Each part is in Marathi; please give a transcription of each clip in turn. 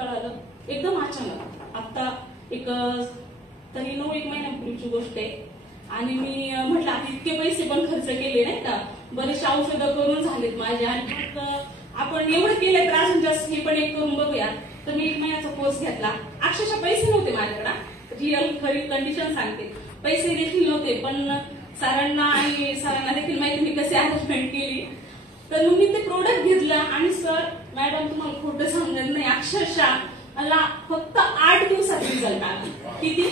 कळालं एकदम अचानक. आता एक तरी 9-1 महिन्यापूर्वीची गोष्ट आहे. आणि मी म्हटलं आता इतके पैसे पण खर्च केले नाही का, बरेचसे औषधं करून झालेत माझे, आणि आपण एवढं केलंय तर अजून जास्त हे पण एक करून बघूया. तर मी 1 महिन्याचा कोर्स घेतला. अक्षरशः पैसे नव्हते माझ्याकडे, रिअल खरी कंडिशन सांगते, पैसे देखील नव्हते. पण सरांना देखील माहिती मी कशी अरेंजमेंट केली. तर मग मी ते प्रोडक्ट घेतलं आणि सर मॅडम तुम्हाला खोटं सांगत नाही, अक्षरशः मला फक्त 8 दिवसात रिझल्ट आला. किती?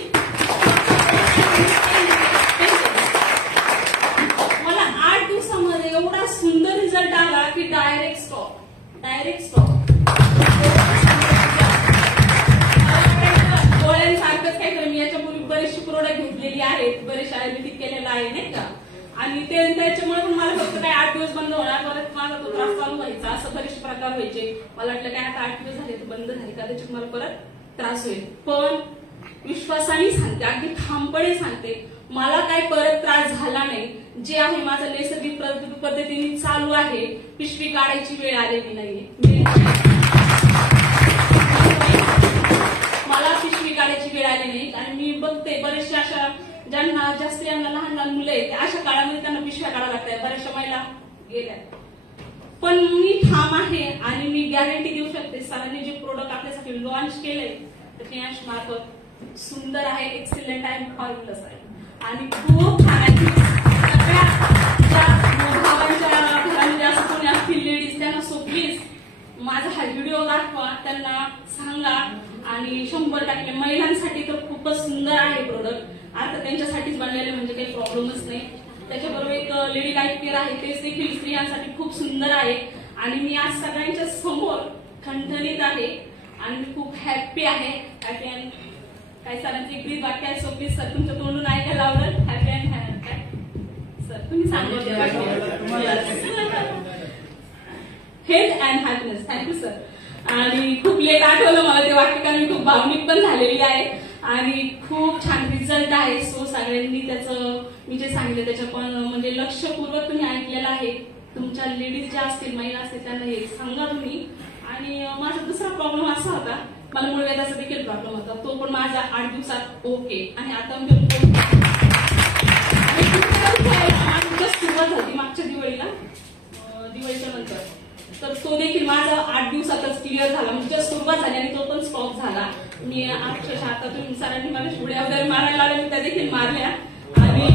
मला 8 दिवसामध्ये एवढा सुंदर रिझल्ट आला की डायरेक्ट स्टॉप. डोळ्यांसारखंच काय करा, मी याच्यापूर्वी बरेचसे प्रोडक्ट घेतलेली आहेत, बरेचसे आयुर्वेदिक केलेलं आहे नाही का, आणि त्याच्यामुळे पण मला फक्त काय 8 दिवस बंद होणार, परत माझा तो त्रास चालू व्हायचा, असं बरेचसे प्रकार व्हायचे. मला वाटलं काय आता 8 दिवस झाले तर बंद झाले का, त्याच्यात मला परत त्रास होईल. पण विश्वासाने सांगते, अगदी ठामपणे सांगते, मला काय परत त्रास झाला नाही. जे आहे माझं नैसर्गिक पद्धतीने चालू आहे. पिशवी काढायची वेळ आलेली नाहीये, मला पिशवी काढायची वेळ आली नाही. आणि मी बघते बरेचशा अशा ज्यांना जास्त लहान लहान मुलं आहेत, त्या अशा काळामध्ये त्यांना पिशव्या काढाव्या लागतात, बऱ्याचशा महिला गेल्या. पण मी ठाम आहे आणि मी गॅरंटी देऊ शकते, सरांनी जे प्रोडक्ट आपल्यासाठी लॉन्च केलंय ते मार्फत सुंदर आहे, एक्सिलेंट आहे, फॉर्म्युलस आहे आणि खूप छान आहे. सगळ्या भावांच्या घरामध्ये असं कोणी असतील लेडीज, त्यांना सो प्लीज माझा हा व्हिडिओ दाखवा, त्यांना सांगा. आणि 100% महिलांसाठी तर खूपच सुंदर आहे प्रोडक्ट. आता त्यांच्यासाठीच बनलेले म्हणजे काही प्रॉब्लेमच नाही. त्याच्याबरोबर एक लेडी लाईफ केअर आहे, ते देखील स्त्रियांसाठी खूप सुंदर आहे. आणि मी आज सगळ्यांच्या समोर ठणठणीत आहे आणि मी खूप हॅप्पी आहे. हॅपी अँड काय सरांची एक ब्रीद वाक्य आहे, सो प्लीज सर तुमच्या तोंडून ऐकायला आवडेल. हॅपी अँड काय सर तुम्ही सांगा. Health and happiness. Thank you sir. आणि खूप लेट आठवलं मला ते वाक्य, कारण मी खूप भावनिक पण झालेली आहे आणि खूप छान रिझल्ट आहे. सो सगळ्यांनी त्याचं मी जे सांगितलं त्याच्या पण म्हणजे लक्षपूर्वक तुम्ही ऐकलेलं आहे. तुमच्या लेडीज ज्या असतील, महिला असतील, त्यांना हे सांगा तुम्ही. आणि माझा दुसरा प्रॉब्लेम असा होता, मला मूळव्याधाचा देखील प्रॉब्लेम होता, तो पण माझा 8 दिवसात ओके. आणि आता सुरुवात झाली मागच्या दिवाळीच्या नंतर, तर तो देखील माझा 8 दिवसातच क्लिअर झाला. म्हणजे सुरुवात झाली आणि तो पण स्टॉप झाला. मी अक्षरशः आता तुम्ही सरांनी मला उड्या वगैरे मारायला लागल्या, त्या देखील मारल्या. आणि